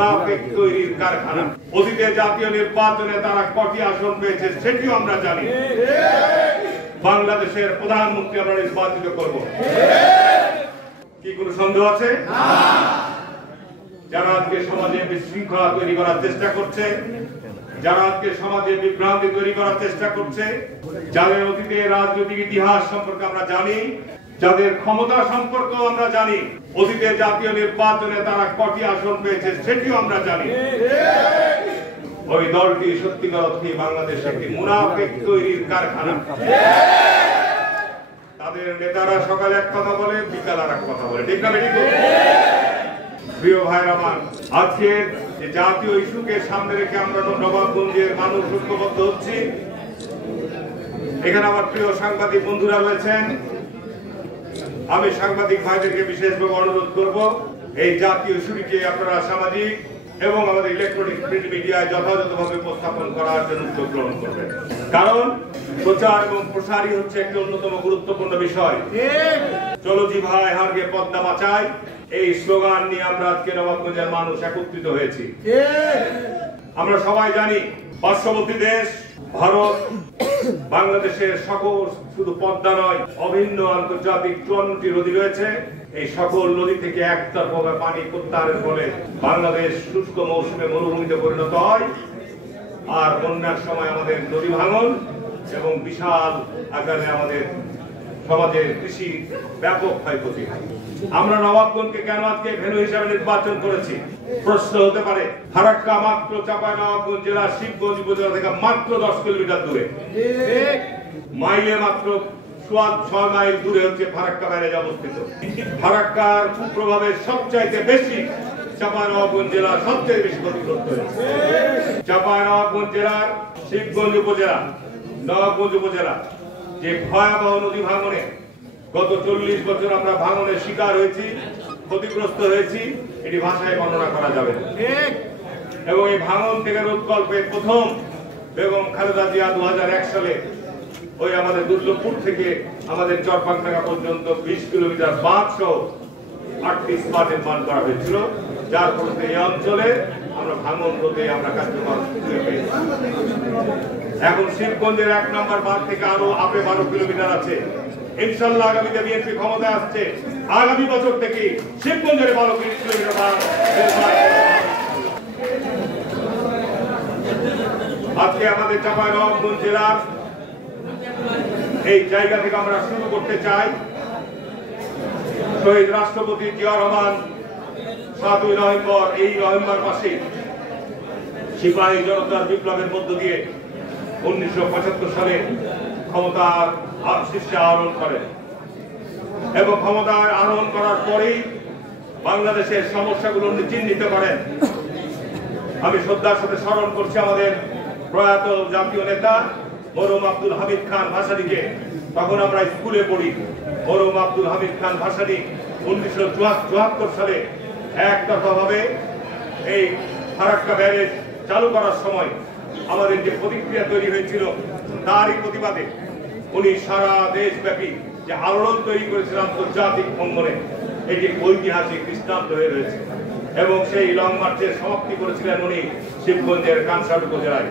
মুনাফিক তৈরির কারখানা। অতীতে জাতীয় নির্বাচনে তারা কটি আসন পেয়েছে সেটিও আমরা জানি। বাংলাদেশের প্রধানমন্ত্রী আমরা নির্বাচিত করব, কি কোনো সন্দেহ আছে? যারা আজকে সমাজে বিশৃঙ্খলা তৈরি করার চেষ্টা করছে, যারা আজকে সমাজে বিভ্রান্তি তৈরি করার চেষ্টা করছে, যাদের অতীতে রাজনৈতিক ইতিহাস সম্পর্কে আমরা জানি, যাদের ক্ষমতা সম্পর্ক আমরা জানি, অতীতে জাতীয় নির্বাচনে তারা কটি আসন পেয়েছে সেটিও আমরা জানি, ওই দলটি সত্যিকার অর্থে বাংলাদেশে একটি মুনাফিক তৈরির কারখানা। তাদের নেতারা সকালে এক কথা বলে, বিকাল আর এক কথা বলে, ঠিক না? প্রিয় ভাইরা আমার, আজকের জাতীয় ইস্যুকে সামনে রেখে আমরা নবাবগঞ্জের মানুষ ঐক্যবদ্ধ হচ্ছি। এখানে আমার প্রিয় সাংবাদিক বন্ধুরা রয়েছেন। আমি সাংবাদিক ভাইদেরকে বিশেষভাবে অনুরোধ করব, এই জাতীয় ইস্যুটিকে আপনারা সামাজিক এবং আমাদের ইলেকট্রনিক প্রিন্ট মিডিয়ায় যথাযথভাবে উপস্থাপন করার জন্য উদ্যোগ গ্রহণ করবেন। কারণ প্রচার এবং প্রসারই হচ্ছে একটি অন্যতম গুরুত্বপূর্ণ বিষয়। চলো জি ভাই হারগে পদ্মা বাঁচাই, এই স্লোগান নিয়ে আমরা আজকে নবাবগঞ্জের মানুষ একত্রিত হয়েছি। আমরা সবাই জানি পার্শ্ববর্তী দেশ ভারত বাংলাদেশের সকল, শুধু পদ্মা নয়, অভিন্ন আন্তর্জাতিক 54টি নদী রয়েছে। এই সকল নদী থেকে একতরফা পানি প্রত্যাহারের ফলে বাংলাদেশ শুষ্ক মৌসুমে মরুভূমিতে পরিণত হয়, আর বন্যার সময় আমাদের নদী ভাঙন এবং বিশাল আকারে আমাদের সমাজের কৃষি ব্যাপক ক্ষয়ক্ষতি হয়। আমরা নবাবগঞ্জকে কেন আজকে ভেন্যু হিসাবে নির্বাচন করেছি? প্রশ্ন হতে পারে, ফারাক্কা মাত্র চাঁপাইনবাবগঞ্জ জেলার শিবগঞ্জ উপজেলা থেকে মাত্র 10 কিলোমিটার দূরে, মাইলে মাত্র 6 মাইল দূরে হচ্ছে ফারাক্কা ব্যারেজ অবস্থিত। ফারাক্কার প্রভাবে সবচাইতে বেশি চাঁপাইনবাবগঞ্জ জেলা সবচেয়ে বেশি ক্ষতিগ্রস্ত হয়েছে। চাঁপাইনবাবগঞ্জ জেলার শিবগঞ্জ উপজেলা, নবাবগঞ্জ উপজেলা যে ভয়াবহ নদী ভাঙনে গত 40 বছর আমরা ভাঙনের শিকার হয়েছি, ক্ষতিগ্রস্ত হয়েছি, এটি ভাষায় বর্ণনা করা যাবে না। এবং এই ভাঙন থেকে রোধকল্পে প্রথম বেগম খালেদা জিয়া 2001 সালে ওই আমাদের দুর্লভপুর থেকে আমাদের চরপাংডাঙ্গা পর্যন্ত 20 কিলোমিটার বাঁধ সহ 8টি স্পাট নির্মাণ করা হয়েছিল, যার ফলে এই অঞ্চলে আমরা ভাঙন রোধে আমরা কার্যকর পেয়েছি। এখন শিবগঞ্জের 1 নম্বর বাঁধ থেকে আরো 12 কিলোমিটার আছে। ইনশাআল্লাহ আগামীতে বিএনপি ক্ষমতায় আসছে, আগামী বছর থেকে শিবগঞ্জের 12 কিলোমিটার বাঁধ। আজকে আমাদের চাঁপাইনবাবগঞ্জ জেলার এই জায়গা থেকে আমরা শুরু করতে চাই। শহীদ রাষ্ট্রপতি জিয়া রহমান 7ই নভেম্বর, এই নভেম্বর মাসে সিপাহী জনতার বিপ্লবের মধ্য দিয়ে 1975 সালে ক্ষমতার শীর্ষে আরোহণ করেন এবং ক্ষমতায় আরোহণ করার পরেই বাংলাদেশের সমস্যাগুলো চিহ্নিত করেন। আমি শ্রদ্ধার সাথে স্মরণ করছি আমাদের প্রয়াত জাতীয় নেতা মরহুম আব্দুল হামিদ খান ভাসানীকে। তখন আমরা স্কুলে পড়ি। মরহুম আব্দুল হামিদ খান ভাসানী 1974 সালে একতরফাভাবে এই ফারাক্কা ব্যারেজ চালু করার সময় আমাদের যে প্রতিক্রিয়া তৈরি হয়েছিল, তারই প্রতিবাদে উনি সারা দেশব্যাপী যে আলোড়ন তৈরি করেছিলেন আন্তর্জাতিক অঙ্গনে, এটি ঐতিহাসিক দৃষ্টান্ত হয়ে রয়েছে। এবং সেই লং মার্চের সমাপ্তি করেছিলেন উনি শিবগঞ্জের কানসাট উপজেলায়।